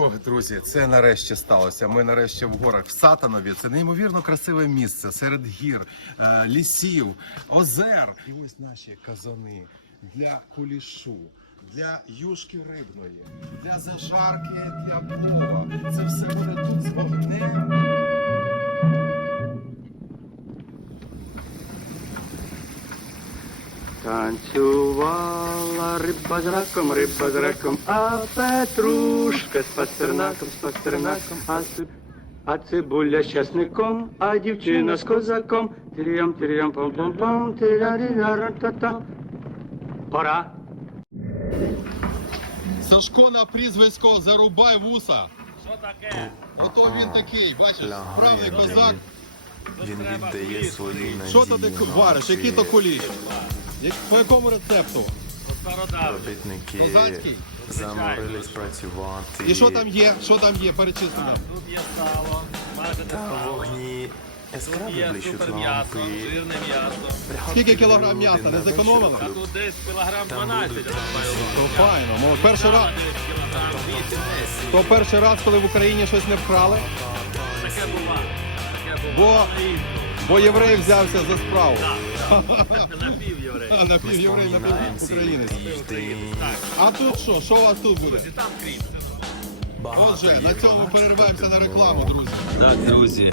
Ох, друзі, це нарешті сталося. Ми нарешті в горах в Сатанові. Це неймовірно красиве місце серед гір, е, лісів, озер. І ось наші казани для кулішу, для юшки рибної, для зажарки, для плова. Це все буде тут з вогнем. Танцювала риба з раком, риба з раком, а петрушка з пастернаком, з пастернаком, а, а цибуля з часником, а дівчина з козаком. Тирям, тирям, пам пам пам тиря та та Пора. Сашко на прізвисько Зарубай вуса. Що таке? Ото він такий, бачиш, справний козак. Він віддає свою надію. Що то ти вариш? Який то куліш? Як- По якому рецепту? Робітники Козацький? заморились працювати. І що там є? Що там є? Перечислено. Тут є сало, смажене Та сало, вогні є блищуть супер м'ясо, лампи. жирне м'ясо. Скільки кілограм м'яса? Не зекономили? А тут десь кілограм Там 12 будуть розпаював. То файно. Мо- Перший раз, Десь кілограм 8 то перший раз, коли в Україні щось не вкрали, Таке бува. Таке бува. бо єврей взявся за справу. Напів єврей. А на єврей, напів українець. А тут що? Що у вас тут буде? Там крізь. Отже, на цьому перерваємося на рекламу, друзі. Так, друзі,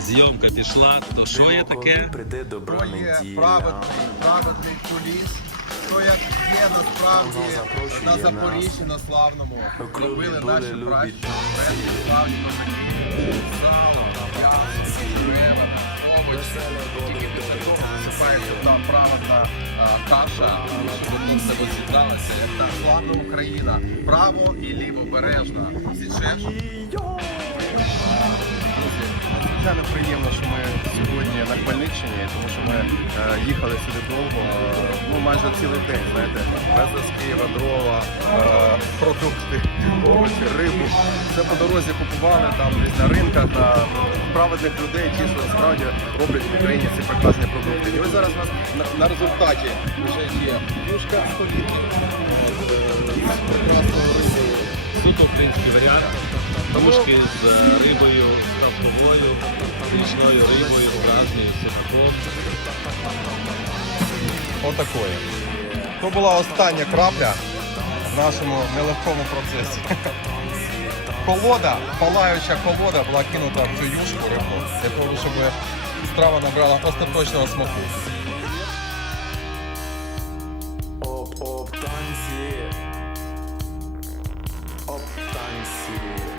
зйомка пішла. То що є таке? Прийде добра неділя. праведний, праведний куліс. То як є насправді на. Запоріжжі, на славному. Робили наші пращі, предки, славні козаки. Сало, м'ясо, дерева, овочі. Тільки після того насипається та праведна каша, щоб все роз'єдналося, як та славна Україна. Право і лівобережна. Січеш? Надзвичайно приємно, що ми сьогодні на Хмельниччині, тому що ми е, їхали сюди довго, е, ну майже цілий день, знаєте, везли з Києва дрова, е, продукти, овочі, рибу. Все по дорозі купували там десь на ринках, на праведних людей, що насправді роблять в Україні ці прекрасні продукти. І ось зараз нас на, на результаті вже є юшка. От, е, з прекрасною. Суто український варіант. Тушки з е, рибою, ставковою, річною рибою, справжньою синаком. Отакої. То була остання крапля в нашому нелегкому процесі. Колода, палаюча колода була кинута в цю юшку рибу, для того, щоб страва набрала остаточного смаку. Оп, оп, танці. Оп, танці.